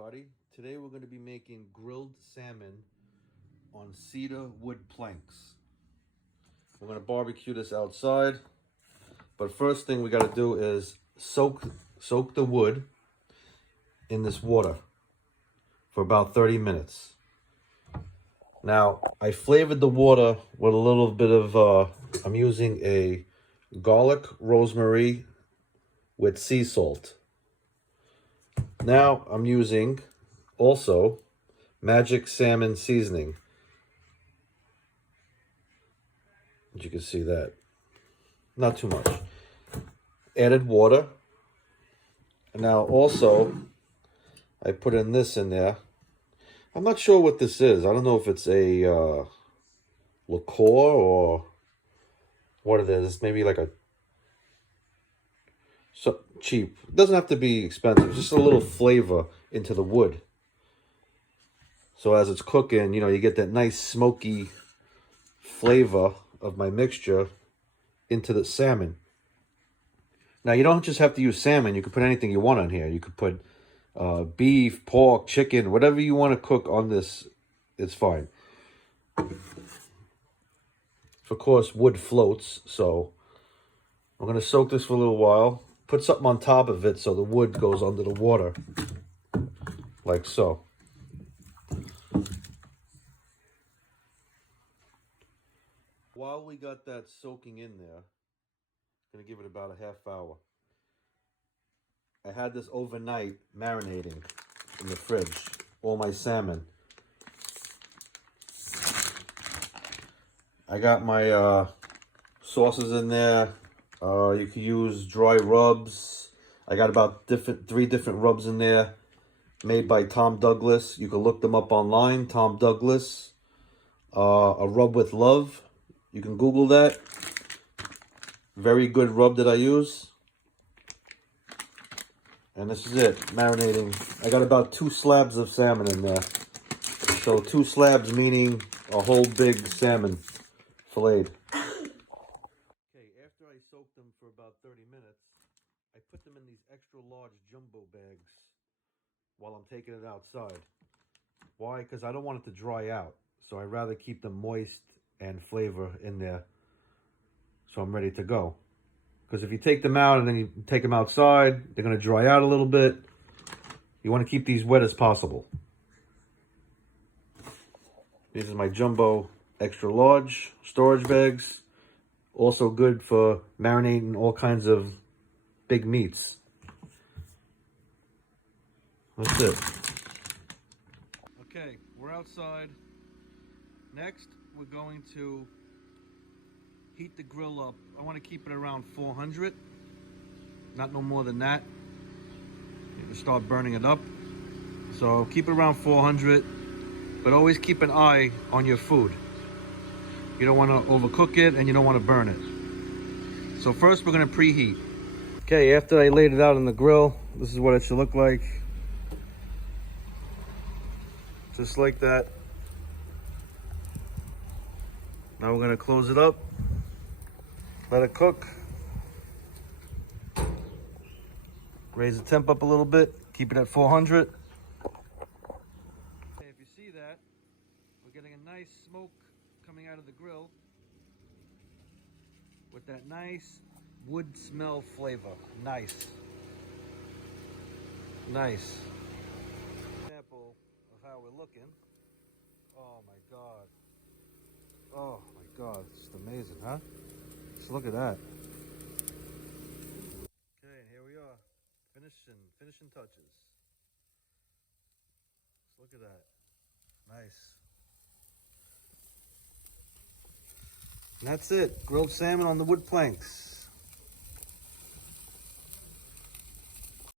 everybody. Today we're going to be making grilled salmon on cedar wood planks. We're going to barbecue this outside, but first thing we got to do is soak the wood in this water for about 30 minutes. Now, I flavored the water with a little bit of, I'm using a garlic rosemary with sea salt. Now I'm using also magic salmon seasoning. As you can see that. Not too much. Added water. And now also I put in this in there. I'm not sure what this is. I don't know if it's a liqueur or what it is. Maybe like a cheap. It doesn't have to be expensive. It's just a little flavor into the wood. So as it's cooking, you get that nice smoky flavor of my mixture into the salmon. Now, you don't just have to use salmon. You can put anything you want on here. You could put beef, pork, chicken, whatever you want to cook on this, it's fine. Of course, wood floats, so I'm going to soak this for a little while. Put something on top of it so the wood goes under the water, like so. While we got that soaking in there, I'm going to give it about a half hour. I had this overnight marinating in the fridge, all my salmon. I got my sauces in there. You can use dry rubs. I got about three different rubs in there, made by Tom Douglas. You can look them up online, Tom Douglas. A rub with love. You can Google that. Very good rub that I use. And this is it, marinating. I got about 2 slabs of salmon in there. So 2 slabs meaning a whole big salmon filleted. Okay, after I soaked them for about 30 minutes, I put them in these extra large jumbo bags while I'm taking it outside. Why? Because I don't want it to dry out. So I'd rather keep them moist and flavor in there so I'm ready to go. Because if you take them out and then you take them outside, they're going to dry out a little bit. You want to keep these wet as possible. These are my jumbo extra large storage bags. Also good for marinating all kinds of big meats. That's it. Okay, we're outside. Next, we're going to heat the grill up. I want to keep it around 400, not no more than that. You can start burning it up. So keep it around 400, but always keep an eye on your food. You don't want to overcook it and you don't want to burn it. So first we're going to preheat. Okay, after I laid it out on the grill, this is what it should look like. Just like that. Now we're going to close it up. Let it cook. Raise the temp up a little bit. Keep it at 400. Okay, if you see that, we're getting a nice smoke coming out of the grill with that nice wood smell flavor. Nice. Nice. Example of how we're looking. Oh my God. Oh my God, it's just amazing, huh? Just look at that. Okay, here we are. Finishing touches. Just look at that. Nice. And that's it. Grilled salmon on the wood planks.